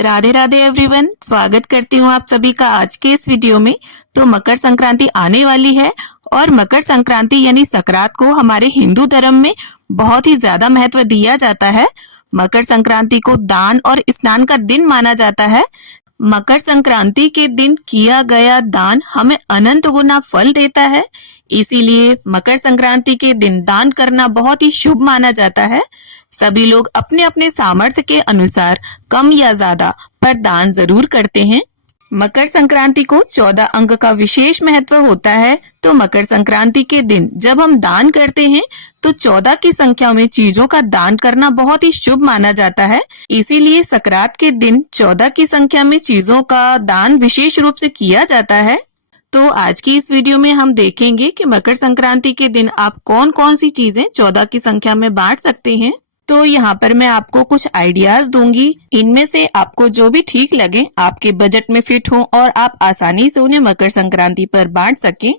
Radhe Radhe everyone, स्वागत करती हूँ आप सभी का आज के इस वीडियो में। तो मकर संक्रांति आने वाली है और मकर संक्रांति यानी सकरात को हमारे हिंदू धर्म में बहुत ही ज्यादा महत्व दिया जाता है। मकर संक्रांति को दान और स्नान का दिन माना जाता है। मकर संक्रांति के दिन किया गया दान हमें अनंत गुना फल देता है, इसीलिए मकर संक्रांति के दिन दान करना बहुत ही शुभ माना जाता है। सभी लोग अपने अपने सामर्थ्य के अनुसार कम या ज्यादा पर दान जरूर करते हैं। मकर संक्रांति को 14 अंक का विशेष महत्व होता है। तो मकर संक्रांति के दिन जब हम दान करते हैं तो 14 की संख्या में चीजों का दान करना बहुत ही शुभ माना जाता है। इसीलिए सकरात के दिन 14 की संख्या में चीजों का दान विशेष रूप से किया जाता है। तो आज की इस वीडियो में हम देखेंगे कि मकर संक्रांति के दिन आप कौन कौन सी चीजें 14 की संख्या में बांट सकते हैं। तो यहाँ पर मैं आपको कुछ आइडियाज दूंगी, इनमें से आपको जो भी ठीक लगे, आपके बजट में फिट हो और आप आसानी से उन्हें मकर संक्रांति पर बांट सकें।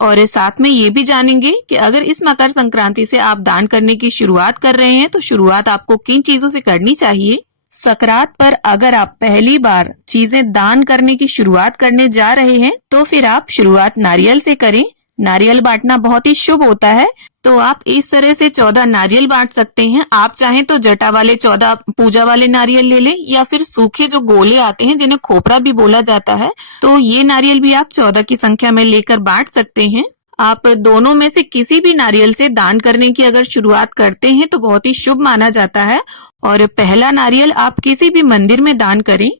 और साथ में ये भी जानेंगे कि अगर इस मकर संक्रांति से आप दान करने की शुरुआत कर रहे हैं तो शुरुआत आपको किन चीजों से करनी चाहिए। सकरात पर अगर आप पहली बार चीजें दान करने की शुरुआत करने जा रहे हैं तो फिर आप शुरुआत नारियल से करें। नारियल बांटना बहुत ही शुभ होता है। तो आप इस तरह से 14 नारियल बांट सकते हैं। आप चाहें तो जटा वाले 14 पूजा वाले नारियल ले लें या फिर सूखे जो गोले आते हैं जिन्हें खोपरा भी बोला जाता है, तो ये नारियल भी आप 14 की संख्या में लेकर बांट सकते हैं। आप दोनों में से किसी भी नारियल से दान करने की अगर शुरुआत करते हैं तो बहुत ही शुभ माना जाता है। और पहला नारियल आप किसी भी मंदिर में दान करें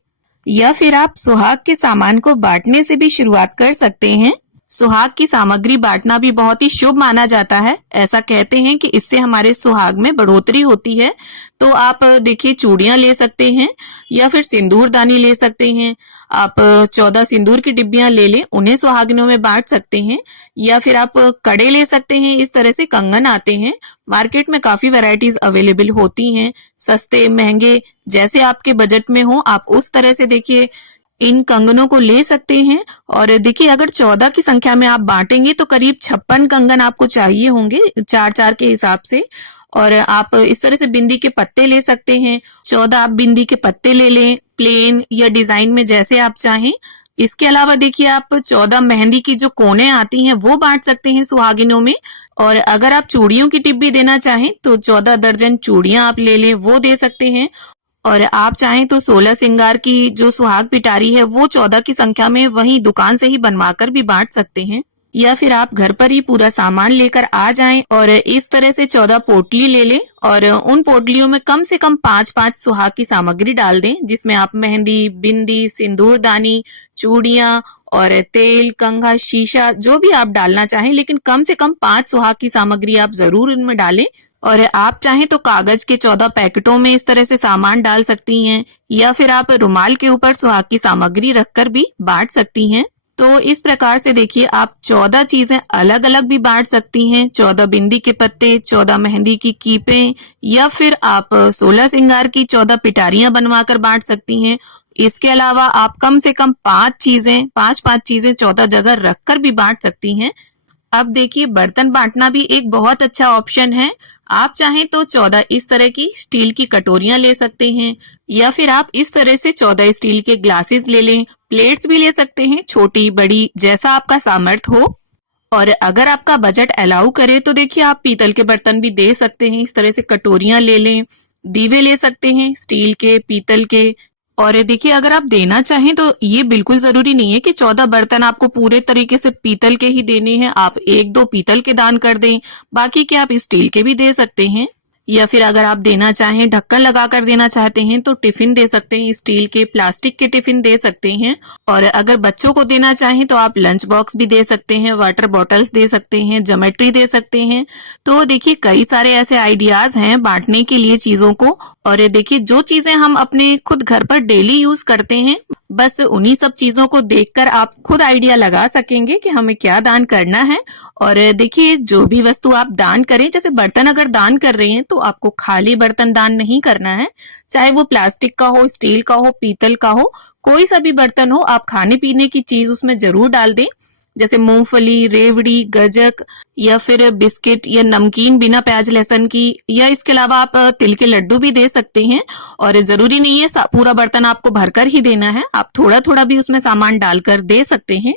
या फिर आप सुहाग के सामान को बांटने से भी शुरुआत कर सकते हैं। सुहाग की सामग्री बांटना भी बहुत ही शुभ माना जाता है। ऐसा कहते हैं कि इससे हमारे सुहाग में बढ़ोतरी होती है। तो आप देखिए चूड़ियां ले सकते हैं या फिर सिंदूरदानी ले सकते हैं। आप 14 सिंदूर की डिब्बियां ले लें, उन्हें सुहागिनों में बांट सकते हैं। या फिर आप कड़े ले सकते हैं। इस तरह से कंगन आते हैं, मार्केट में काफी वैरायटीज अवेलेबल होती हैं, सस्ते महंगे जैसे आपके बजट में हो आप उस तरह से देखिए इन कंगनों को ले सकते हैं। और देखिए अगर 14 की संख्या में आप बांटेंगे तो करीब 56 कंगन आपको चाहिए होंगे 4-4 के हिसाब से। और आप इस तरह से बिंदी के पत्ते ले सकते हैं। 14 आप बिंदी के पत्ते ले लें, प्लेन या डिजाइन में जैसे आप चाहें। इसके अलावा देखिए आप 14 मेहंदी की जो कोने आती हैं वो बांट सकते हैं सुहागिनों में। और अगर आप चूड़ियों की टिब्बी देना चाहें तो 14 दर्जन चूड़ियां आप ले लें, वो दे सकते हैं। और आप चाहें तो 16 श्रृंगार की जो सुहाग पिटारी है वो 14 की संख्या में वहीं दुकान से ही बनवाकर भी बांट सकते हैं। या फिर आप घर पर ही पूरा सामान लेकर आ जाएं और इस तरह से 14 पोटली ले लें और उन पोटलियों में कम से कम 5-5 सुहाग की सामग्री डाल दें, जिसमें आप मेहंदी, बिंदी, सिंदूरदानी, चूड़ियां और तेल, कंघा, शीशा जो भी आप डालना चाहें, लेकिन कम से कम 5 सुहाग की सामग्री आप जरूर इनमें डालें। और आप चाहें तो कागज के 14 पैकेटों में इस तरह से सामान डाल सकती हैं या फिर आप रुमाल के ऊपर सुहाग की सामग्री रखकर भी बांट सकती हैं। तो इस प्रकार से देखिए आप 14 चीजें अलग अलग भी बांट सकती हैं। 14 बिंदी के पत्ते, 14 मेहंदी की कीपें या फिर आप 16 श्रृंगार की 14 पिटारियां बनवाकर बांट सकती हैं। इसके अलावा आप कम से कम 5-5 चीजें 14 जगह रखकर भी बांट सकती हैं। अब देखिए बर्तन बांटना भी एक बहुत अच्छा ऑप्शन है। आप चाहें तो 14 इस तरह की स्टील की कटोरियां ले सकते हैं या फिर आप इस तरह से 14 स्टील के ग्लासेस ले लें। प्लेट्स भी ले सकते हैं, छोटी बड़ी जैसा आपका सामर्थ्य हो। और अगर आपका बजट अलाउ करे तो देखिए आप पीतल के बर्तन भी दे सकते हैं। इस तरह से कटोरियां ले लें, दीवे ले सकते हैं स्टील के, पीतल के। और देखिए अगर आप देना चाहें तो ये बिल्कुल जरूरी नहीं है कि 14 बर्तन आपको पूरे तरीके से पीतल के ही देने हैं। आप 1-2 पीतल के दान कर दें, बाकी के आप स्टील के भी दे सकते हैं। या फिर अगर आप देना चाहें, ढक्कन लगाकर देना चाहते हैं तो टिफिन दे सकते हैं, स्टील के, प्लास्टिक के टिफिन दे सकते हैं। और अगर बच्चों को देना चाहें तो आप लंच बॉक्स भी दे सकते हैं, वाटर बॉटल्स दे सकते हैं, ज्योमेट्री दे सकते हैं। तो देखिए कई सारे ऐसे आइडियाज हैं बांटने के लिए चीजों को। और देखिए जो चीजें हम अपने खुद घर पर डेली यूज करते हैं, बस उन्हीं सब चीजों को देखकर आप खुद आइडिया लगा सकेंगे कि हमें क्या दान करना है। और देखिए जो भी वस्तु आप दान करें, जैसे बर्तन अगर दान कर रहे हैं तो आपको खाली बर्तन दान नहीं करना है, चाहे वो प्लास्टिक का हो, स्टील का हो, पीतल का हो, कोई सा भी बर्तन हो, आप खाने पीने की चीज उसमें जरूर डाल दें। जैसे मूंगफली, रेवड़ी, गज्जक या फिर बिस्किट या नमकीन बिना प्याज लहसुन की, या इसके अलावा आप तिल के लड्डू भी दे सकते हैं। और जरूरी नहीं है पूरा बर्तन आपको भरकर ही देना है, आप थोड़ा थोड़ा भी उसमें सामान डालकर दे सकते हैं।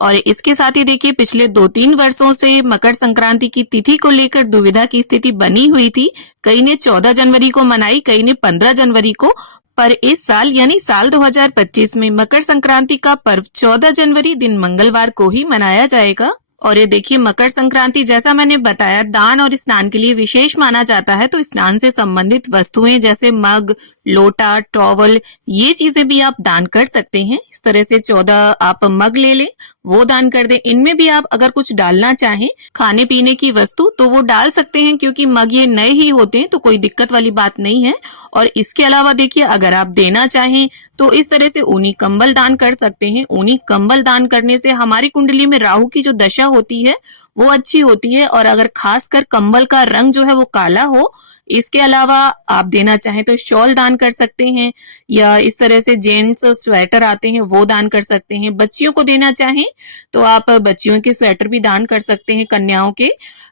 और इसके साथ ही देखिए पिछले 2-3 वर्षों से मकर संक्रांति की तिथि को लेकर दुविधा की स्थिति बनी हुई थी। कई ने 14 जनवरी को मनाई, कई ने 15 जनवरी को, पर इस साल यानी साल 2025 में मकर संक्रांति का पर्व 14 जनवरी दिन मंगलवार को ही मनाया जाएगा। और ये देखिए मकर संक्रांति जैसा मैंने बताया दान और स्नान के लिए विशेष माना जाता है, तो स्नान से संबंधित वस्तुएं जैसे मग, लोटा, टॉवल, ये चीजें भी आप दान कर सकते हैं। इस तरह से 14 आप मग ले लें, वो दान कर दें। इनमें भी आप अगर कुछ डालना चाहें खाने पीने की वस्तु तो वो डाल सकते हैं, क्योंकि मग ये नए ही होते हैं तो कोई दिक्कत वाली बात नहीं है। और इसके अलावा देखिए अगर आप देना चाहें तो इस तरह से ऊनी कंबल दान कर सकते हैं। ऊनी कंबल दान करने से हमारी कुंडली में राहु की जो दशा होती है वो अच्छी होती है, और अगर खासकर कंबल का रंग जो है वो काला हो। इसके अलावा आप देना चाहें तो शॉल दान कर सकते हैं, या इस तरह से जेंट्स स्वेटर आते हैं वो दान कर सकते हैं। बच्चियों को देना चाहें तो आप बच्चियों के स्वेटर भी दान कर सकते हैं, कन्याओं के।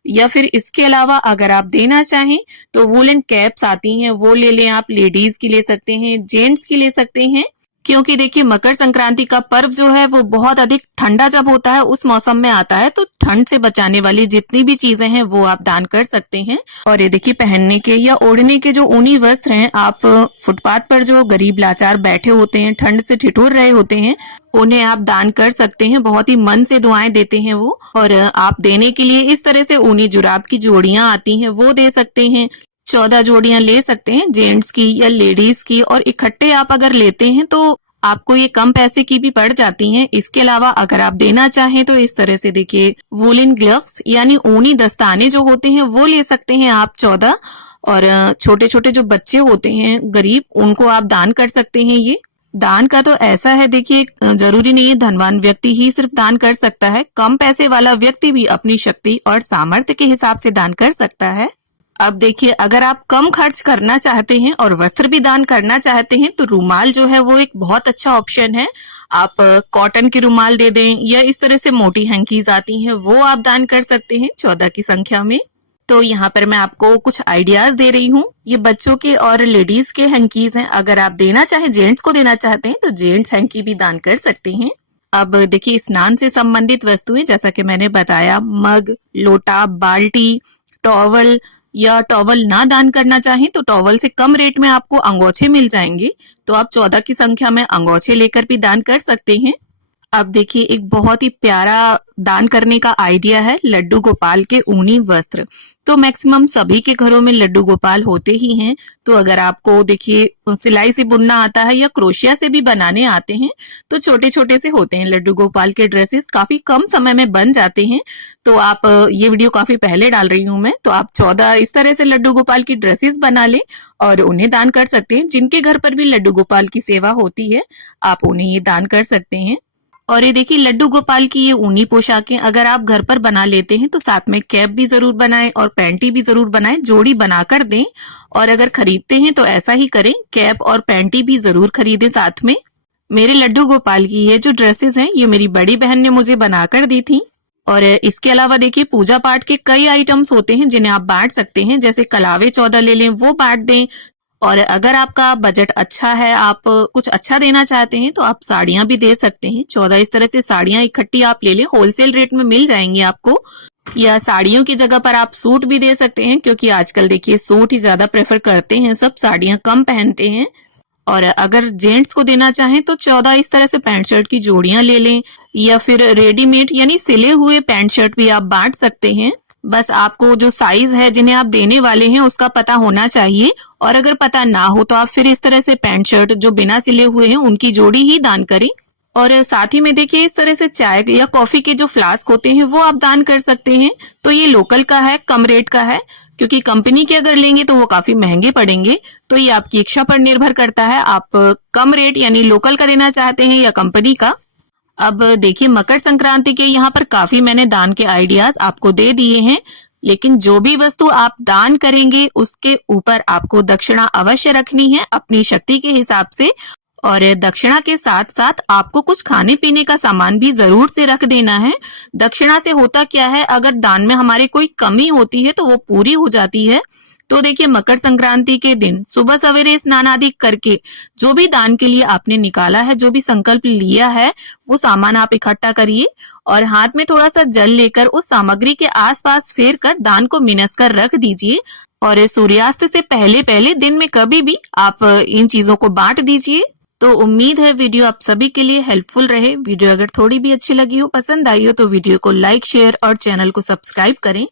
या फिर इसके अलावा अगर आप देना चाहें तो वूलन कैप्स आती हैं वो ले लें, आप लेडीज की ले सकते हैं, जेंट्स की ले सकते हैं। क्योंकि देखिए मकर संक्रांति का पर्व जो है वो बहुत अधिक ठंडा जब होता है उस मौसम में आता है, तो ठंड से बचाने वाली जितनी भी चीजें हैं वो आप दान कर सकते हैं। और ये देखिए पहनने के या ओढ़ने के जो ऊनी वस्त्र हैं, आप फुटपाथ पर जो गरीब लाचार बैठे होते हैं, ठंड से ठिठुर रहे होते हैं, उन्हें आप दान कर सकते हैं। बहुत ही मन से दुआएं देते हैं वो। और आप देने के लिए इस तरह से ऊनी जुराब की जोड़ियां आती हैं वो दे सकते हैं। 14 जोड़ियां ले सकते हैं जेंट्स की या लेडीज की, और इकट्ठे आप अगर लेते हैं तो आपको ये कम पैसे की भी पड़ जाती हैं। इसके अलावा अगर आप देना चाहें तो इस तरह से देखिए वूलन ग्लव्स यानी ऊनी दस्ताने जो होते हैं वो ले सकते हैं आप 14। और छोटे छोटे जो बच्चे होते हैं गरीब, उनको आप दान कर सकते हैं। ये दान का तो ऐसा है देखिए, जरूरी नहीं है धनवान व्यक्ति ही सिर्फ दान कर सकता है, कम पैसे वाला व्यक्ति भी अपनी शक्ति और सामर्थ्य के हिसाब से दान कर सकता है। अब देखिए अगर आप कम खर्च करना चाहते हैं और वस्त्र भी दान करना चाहते हैं तो रुमाल जो है वो एक बहुत अच्छा ऑप्शन है। आप कॉटन के रुमाल दे दें, या इस तरह से मोटी हैंकीज आती हैं वो आप दान कर सकते हैं 14 की संख्या में। तो यहाँ पर मैं आपको कुछ आइडियाज दे रही हूँ। ये बच्चों के और लेडीज के हैंकीज हैं। अगर आप देना चाहें, जेंट्स को देना चाहते हैं तो जेंट्स हैंकी भी दान कर सकते हैं। अब देखिए स्नान से संबंधित वस्तुएं जैसा कि मैंने बताया, मग, लोटा, बाल्टी, टॉवल, या टॉवल ना दान करना चाहें तो टॉवल से कम रेट में आपको अंगोछे मिल जाएंगे, तो आप 14 की संख्या में अंगोछे लेकर भी दान कर सकते हैं। अब देखिए एक बहुत ही प्यारा दान करने का आइडिया है लड्डू गोपाल के ऊनी वस्त्र। तो मैक्सिमम सभी के घरों में लड्डू गोपाल होते ही हैं, तो अगर आपको देखिए सिलाई से बुनना आता है या क्रोशिया से भी बनाने आते हैं तो छोटे छोटे से होते हैं लड्डू गोपाल के ड्रेसेस, काफी कम समय में बन जाते हैं। तो आप ये वीडियो काफी पहले डाल रही हूँ मैं, तो आप 14 इस तरह से लड्डू गोपाल की ड्रेसेस बना लें और उन्हें दान कर सकते हैं। जिनके घर पर भी लड्डू गोपाल की सेवा होती है आप उन्हें ये दान कर सकते हैं। और ये देखिए लड्डू गोपाल की ये ऊनी पोशाकें अगर आप घर पर बना लेते हैं तो साथ में कैप भी जरूर बनाएं और पैंटी भी जरूर बनाएं, जोड़ी बनाकर दें। और अगर खरीदते हैं तो ऐसा ही करें, कैप और पैंटी भी जरूर खरीदें साथ में। मेरे लड्डू गोपाल की ये जो ड्रेसेस हैं ये मेरी बड़ी बहन ने मुझे बनाकर दी थी। और इसके अलावा देखिए पूजा पाठ के कई आइटम्स होते हैं जिन्हें आप बांट सकते हैं, जैसे कलावे 14 ले लें वो बांट दें। और अगर आपका बजट अच्छा है, आप कुछ अच्छा देना चाहते हैं तो आप साड़ियां भी दे सकते हैं 14। इस तरह से साड़ियां इकट्ठी आप ले लें, होलसेल रेट में मिल जाएंगी आपको। या साड़ियों की जगह पर आप सूट भी दे सकते हैं, क्योंकि आजकल देखिए सूट ही ज्यादा प्रेफर करते हैं सब, साड़ियां कम पहनते हैं। और अगर जेंट्स को देना चाहें तो 14 इस तरह से पैंट शर्ट की जोड़ियां ले लें, या फिर रेडीमेड यानी सिले हुए पैंट शर्ट भी आप बांट सकते हैं। बस आपको जो साइज है जिन्हें आप देने वाले हैं उसका पता होना चाहिए, और अगर पता ना हो तो आप फिर इस तरह से पैंट शर्ट जो बिना सिले हुए हैं उनकी जोड़ी ही दान करें। और साथ ही में देखिए इस तरह से चाय या कॉफी के जो फ्लास्क होते हैं वो आप दान कर सकते हैं। तो ये लोकल का है, कम रेट का है, क्योंकि कंपनी के अगर लेंगे तो वो काफी महंगे पड़ेंगे। तो ये आपकी इच्छा पर निर्भर करता है, आप कम रेट यानी लोकल का देना चाहते हैं या कंपनी का। अब देखिए मकर संक्रांति के यहाँ पर काफी मैंने दान के आइडियाज आपको दे दिए हैं, लेकिन जो भी वस्तु आप दान करेंगे उसके ऊपर आपको दक्षिणा अवश्य रखनी है अपनी शक्ति के हिसाब से। और दक्षिणा के साथ साथ आपको कुछ खाने पीने का सामान भी जरूर से रख देना है। दक्षिणा से होता क्या है, अगर दान में हमारे कोई कमी होती है तो वो पूरी हो जाती है। तो देखिए, मकर संक्रांति के दिन सुबह सवेरे स्नान आदि करके जो भी दान के लिए आपने निकाला है, जो भी संकल्प लिया है, वो सामान आप इकट्ठा करिए और हाथ में थोड़ा सा जल लेकर उस सामग्री के आसपास फेर कर दान को मिनस कर रख दीजिए। और सूर्यास्त से पहले पहले दिन में कभी भी आप इन चीजों को बांट दीजिए। तो उम्मीद है वीडियो आप सभी के लिए हेल्पफुल रहे। वीडियो अगर थोड़ी भी अच्छी लगी हो, पसंद आई हो, तो वीडियो को लाइक, शेयर और चैनल को सब्सक्राइब करें।